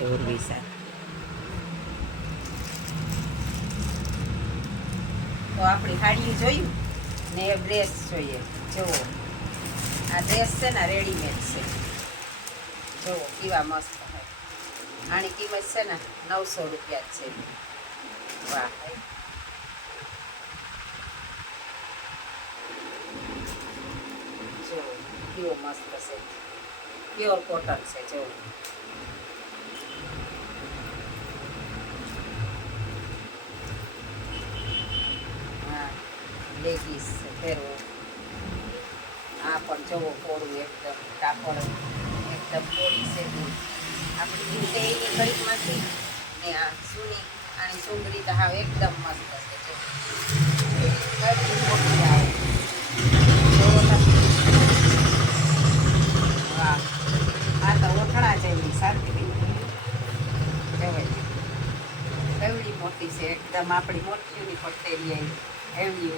છે ઉર્વિશા. તો આપણી સાડી જોયું ને એક ડ્રેસ જોઈએ. જુઓ આ ડ્રેસ છે ને રેડીમેડ છે. જુઓ કેવા મસ્ત હોય. આની કિંમત છે ને 900 રૂપિયા જ છે. વાહ જો કેવો મસ્ત છે. પ્યોર કોટન છે. જો હા લેગીસ છે પહેરવો. આ પણ જવો પોળું એકદમ કાપડ એકદમ પોળી છે. આપણી તેની ઘડીકમાંથી ને આ સુની આની સુંદરી તો હાવ એકદમ મસ્ત છે. જો કેટલી મોટી આવે. વાહ આ તો ઓઠણા જેવી શાંતિબેન કહેવાય. એવડી મોટી છે એકદમ આપણી મોટીની પટેલી એવડી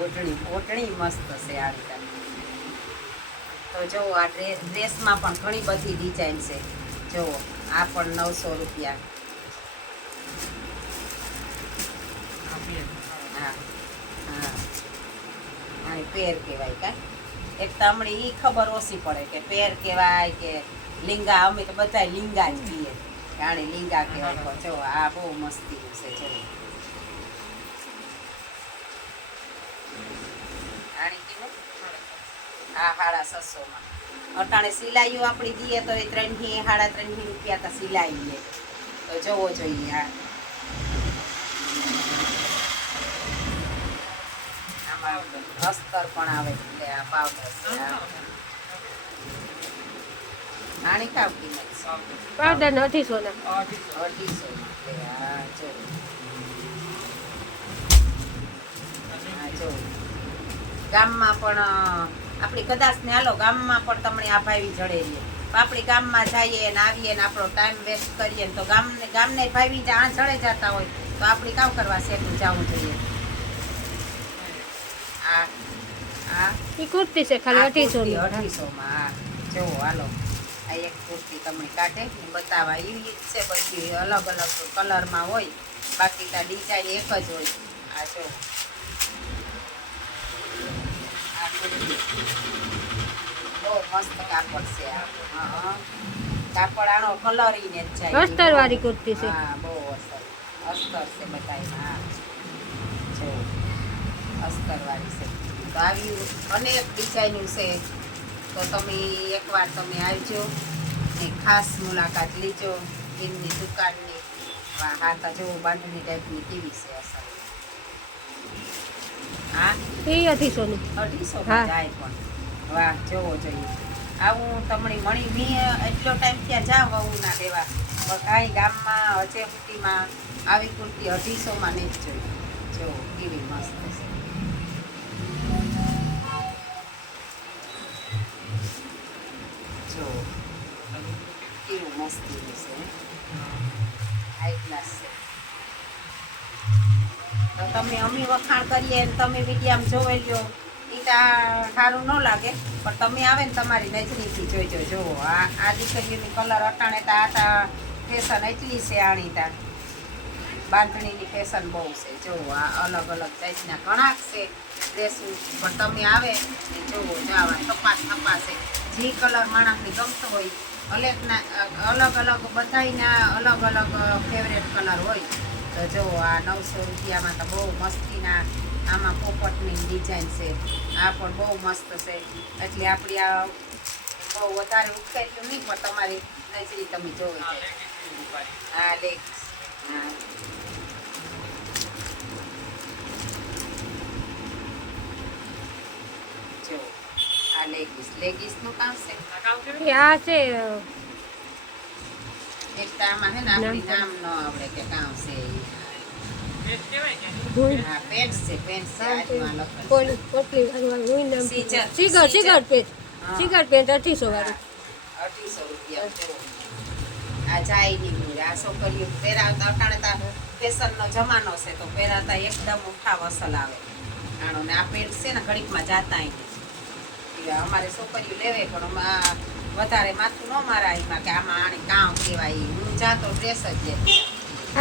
ઓઢણી મસ્ત છે આ રીતે. તો જુઓ આ ડ્રેસમાં પણ ઘણી બધી ડિઝાઇન છે. જુઓ આ પણ 900 રૂપિયા. હા હા આની પેર કહેવાય. કાંઈ એક તો હમણાં એ ખબર ઓછી પડે કે પેર કહેવાય કે લીંગા. અમે તો બધા લીંગા જ કહીએ કે આને લીંગા કહેવાય. પણ જો આ બહુ મસ્તીનું છે. જો આની કિંમત આ 650માં. અટાણે સિલાઈઓ આપણી દઈએ તો એ 3 3.5 રૂપિયા તો સિલાઈ લે. તો જોવો જોઈએ. આમાં અસ્તર પણ આવે એટલે આ પાવડર છે. આની કાવ કિંમત પાવડર 250 ના. 250 જો ગામમાં પણ આપણી કદાચ ને હાલો ગામમાં પણ તમને આ ભાવી જડે રહીએ. આપણી ગામમાં જઈએ ને આવીએ ને આપણો ટાઈમ વેસ્ટ કરીએ ને તો ગામને ભાવી આ જડે જતા હોય તો આપણે કામ કરવા શેઠું જવું જોઈએ. આ આ ઈ કુર્તી છે ખાલી 250 250માં. જુઓ હાલો આ એક કુર્તી તમને કાઢે બતાવવા એવી જ છે. બધી અલગ અલગ કલરમાં હોય. બાકી તો ડિઝાઇન એક જ હોય. આ જો આ કુર્તી બહુ મસ્ત કાપડ છે. આ કાપડ આનો કલર ઈ ને જ જાય. અસ્તર વાળી કુર્તી છે. હા બહુ અસ્તર છે બધાયમાં. જો અસ્તર વાળી છે. તો આવી અનેક ડિઝાઇન છે. તો તમે એકવાર તમે આવજો ને ખાસ મુલાકાત લીજો એમની દુકાનની. હા તો જો બાંધણી ટાઈપની કેવી છે અસર. હા એ 250 નું. 250 જાય પણ. વાહ જોવો જોઈએ. આવું તમને મળી એટલો ટાઈમ ત્યાં જાવ આવું ના દેવા. પણ કાંઈ ગામમાં હજે સુધીમાં આવી કુર્તી 250માં નહીં જ જોઈ. જો કેવી મસ્ત છે. જો કેવું મસ્તીનું છે. હાઈ ક્લાસ છે. તો તમે અમે વખાણ કરીએ ને તમે વિડીયામાં જોઈ લ્યો એ તો સારું ન લાગે. પણ તમે આવે ને તમારી નજરીથી જોઈજો. જુઓ આ દીકરીઓની કલર અટાણે તો આ ફેશન એટલી છે. આણીતા બાંધણીની ફેશન બહુ છે. જુઓ આ અલગ અલગ જાતના ઘણા છે ડ્રેસો. પણ તમે આવે ને જુઓ જાવા તપાસ છે. જે કલર માણસને ગમતો હોય અલગ અલગ બધાના અલગ અલગ ફેવરેટ કલર હોય. તો જુઓ આ 900 રૂપિયામાં તો બહુ મસ્તીના આમાં પોપટની ડિઝાઇન છે. આ પણ બહુ મસ્ત છે. એટલે આપણી આ બહુ વધારે ઉકેર્યું નહીં પણ તમારી નજરી તમે જોઈ જાય. હા લેગીસ. હા જો આ લેગીસનું કામ છે. આ છે એક તો આમાં છે ને આપણી નામ ન આવડે કે કામ છે. હા પેન્ટ છે. આજમાં લખેલું પોટલી વાળું નામ સીજર સિગર પેન્ટ. સિગર પેન્ટ 250 વાળું. 250 રૂપિયા. જો આ જાય નહીં. આ છોકરીઓ પહેરાવતા અટાણતા ફેશનનો જમાનો છે તો પહેરાતા એકદમ ઉઠાવ અસલ આવે. આનો ને આ પેન્ટ છે ને ઘડીકમાં જાતા અમારે છોકરીઓ લેવે પણ વધારે માથું ન મારા એમાં કે આમાં આને કામ કહેવાય. હું જાતો ડ્રેસ જ લે.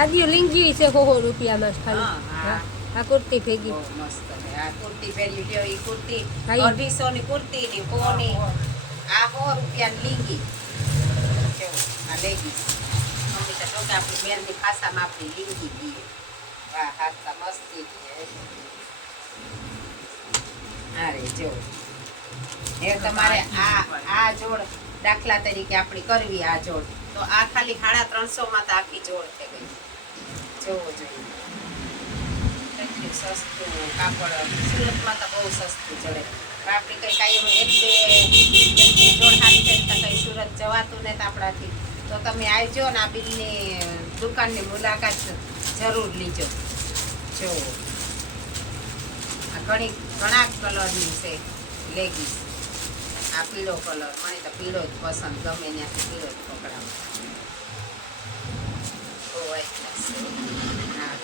આદિયો લિંગી છે 100 રૂપિયામાં જ ખાલી હા, હા. આ કુર્તી ભેગી બહુ મસ્ત છે. આ કુર્તી પહેરી લ્યો, ઈ કુર્તી હા, 250 ની કુર્તી ની કોની આ 100 રૂપિયાની લીંગી. જો આ લેગીસ મમ્મી તો ટોકે આપણી બેનની ભાષામાં આપણી લીંગી કહીએ. વાહ હાથતા મસ્તી છે. આ રે જો એ તમારે આ જોડ દાખલા તરીકે આપણી કરવી આ જોડ તો આ ખાલી 350 માં તો આખી જોડ થઈ ગઈ. જોવો જોઈએ કેટલું સસ્તું કાપડ. સુરતમાં તો બહુ સસ્તું ચડે. પણ આપણે કઈ કાયમ એક બે જોડ હારી થઈ તો કઈ સુરત જવાતું ને આપણાથી. તો તમે આવજો ને આ બિલની દુકાનની મુલાકાત જરૂર લીજો. જો આ ઘણા કલરની છે લેગીસ. આ પીળો કલર મને તો પીળો જ પસંદ ગમે ત્યાંથી પીળો જ પકડાવ. હા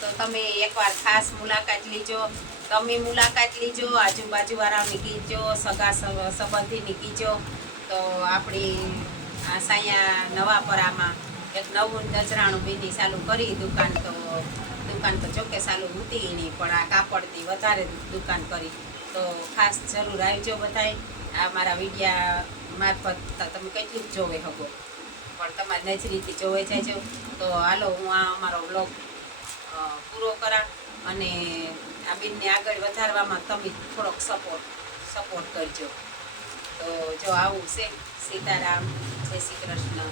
તો તમે એકવાર ખાસ મુલાકાત લીજો. તમે મુલાકાત લીજો, આજુબાજુવાળાઓને કીજો, સગા સંબંધીની કીજો. તો આપણી આ સાયા નવાપરામાં એક નવું નજરાણું બીની ચાલુ કરી દુકાન. તો દુકાન તો ચોકે ચાલુ હતી નહીં પણ આ કાપડની વધારે દુકાન કરી. તો ખાસ જરૂર આવજો બધાય. આ મારા વિડીયા મારફત તમે કેટલું જ જોવે શકો પણ તમારી નજરીથી જોવે જાયજો. તો હાલો હું આ અમારો બ્લોગ પૂરો કરા અને આ બેનને આગળ વધારવામાં તમે થોડોક સપોર્ટ કરજો. તો જો આવું છે. સીતારામ, જય શ્રી કૃષ્ણ.